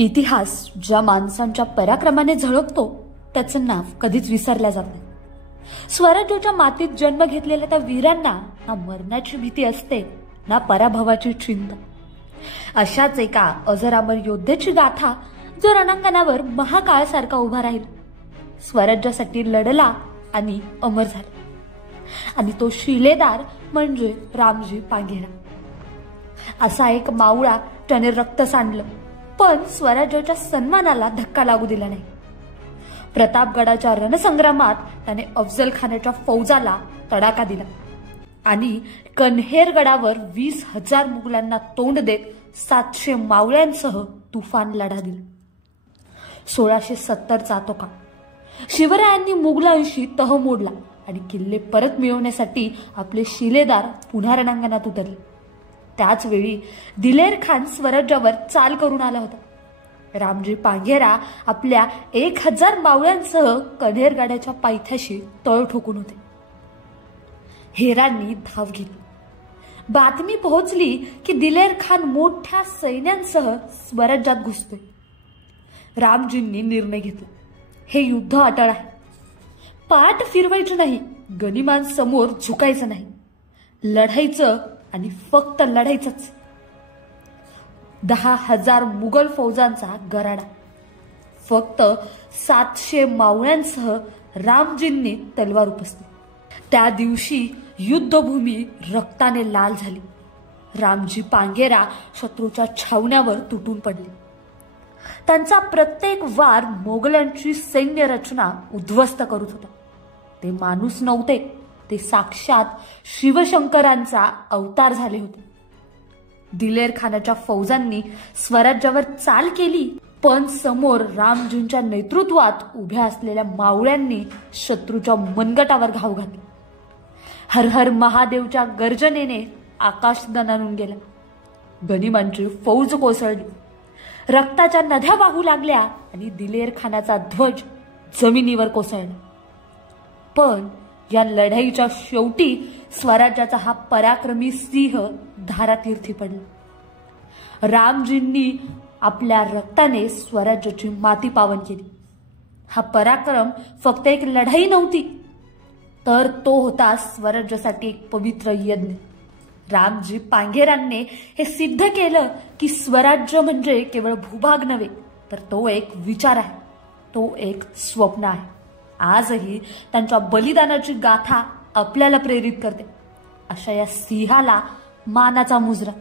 इतिहास ज्या माणसांच्या पराक्रमाने झळकतो त्याचं नाव कधीच विसरल्या जात नाही। स्वराज्याच्या मातीत जन्म घेतलेल्या त्या वीरांना ना मरणाची भीती असते ना पराभवाची चिंता। अशाच एका अजरामर योद्ध्याची गाथा जो रणांगणावर महाकाळ सारखा उभा राहील, स्वराज्यासाठी लढला आणि अमर झाला। आणि तो शिलेदार म्हणजे रामजी पांघेरा। असा एक मावळा त्याने रक्त सांडलं, पण स्वराज्याच्या सन्मानाला धक्का लागू दिला नाही। प्रतापगडाच्या रणसंग्रामात त्याने अफजल खानाच्या फौजाला तडाखा दिला आणि कन्हेरगडावर 20,000 मुघलांना तोंड देत 700 मावळ्यांसह तुफान लढा दिला। 1670 चा तो काळ शिवरायांनी मुघलांशी तह मोडला आणि किल्ले परत मिळवण्यासाठी आपले शिलेदार पुन्हा रणांगणात उतरले। त्याच वेळी दिलेर खान स्वराज्यावर चाल करून आला होता। रामजी पांघेरा आपल्या 1000 मावळ्यांसह कन्हेरगडाच्या पायथ्याशी तळ ठोकून होते। हेरांनी धाव घेतली। बातमी पोहोचली की दिलेर खान मोठ्या सैन्यांसह स्वराज्यात घुसतोय। रामजींनी निर्णय घेतला, हे युद्ध अटळ आहे, पाठ फिरवायची नाही, गनिमांसमोर झुकायचं नाही, लढायचं आणि फक्त लढायचंच। 10,000 मुघल फौजांचा गराडा, फक्त 700 मावळ्यांसह रामजींनी तलवार उपसली। त्या दिवशी युद्धभूमी रक्ताने लाल झाली। रामजी पांघेरा शत्रूच्या छावण्यावर तुटून पडले। त्यांचा प्रत्येक वार मोगलांची सैन्य रचना उद्ध्वस्त करत होता। ते माणूस नव्हते, ते साक्षात शिवशंकरांचा अवतार झाले होते। दिलेर खानाच्या फौजांनी स्वराज्यावर चाल केली, पण समोर रामजींच्या नेतृत्वात उभ्या असलेल्या मावळ्यांनी शत्रूच्या मनगटावर घाव घातला। हर हर महादेवच्या गर्जनेने आकाश दणाणून गेला। गनिमांची फौज कोसळली, रक्ताच्या नद्या वाहू लागल्या आणि दिलेर खानाचा ध्वज जमिनीवर कोसळला। पण या लढाईच्या शेवटी स्वराज्याचा हा पराक्रमी सिंह धारातीर्थी पडला। रामजींनी आपल्या रक्ताने स्वराज्याची माती पावन केली। हा पराक्रम फक्त एक लढाई नव्हती, तर तो होता स्वराज्यासाठी एक पवित्र यज्ञ। रामजी पांघेरांनी हे सिद्ध केलं की स्वराज्य म्हणजे केवळ भूभाग नव्हे, तर तो एक विचार आहे, तो एक स्वप्न आहे। आजही त्यांच्या बलिदानाची गाथा आपल्याला प्रेरित करते। अशा या सिंहाला मानाचा मुजरा।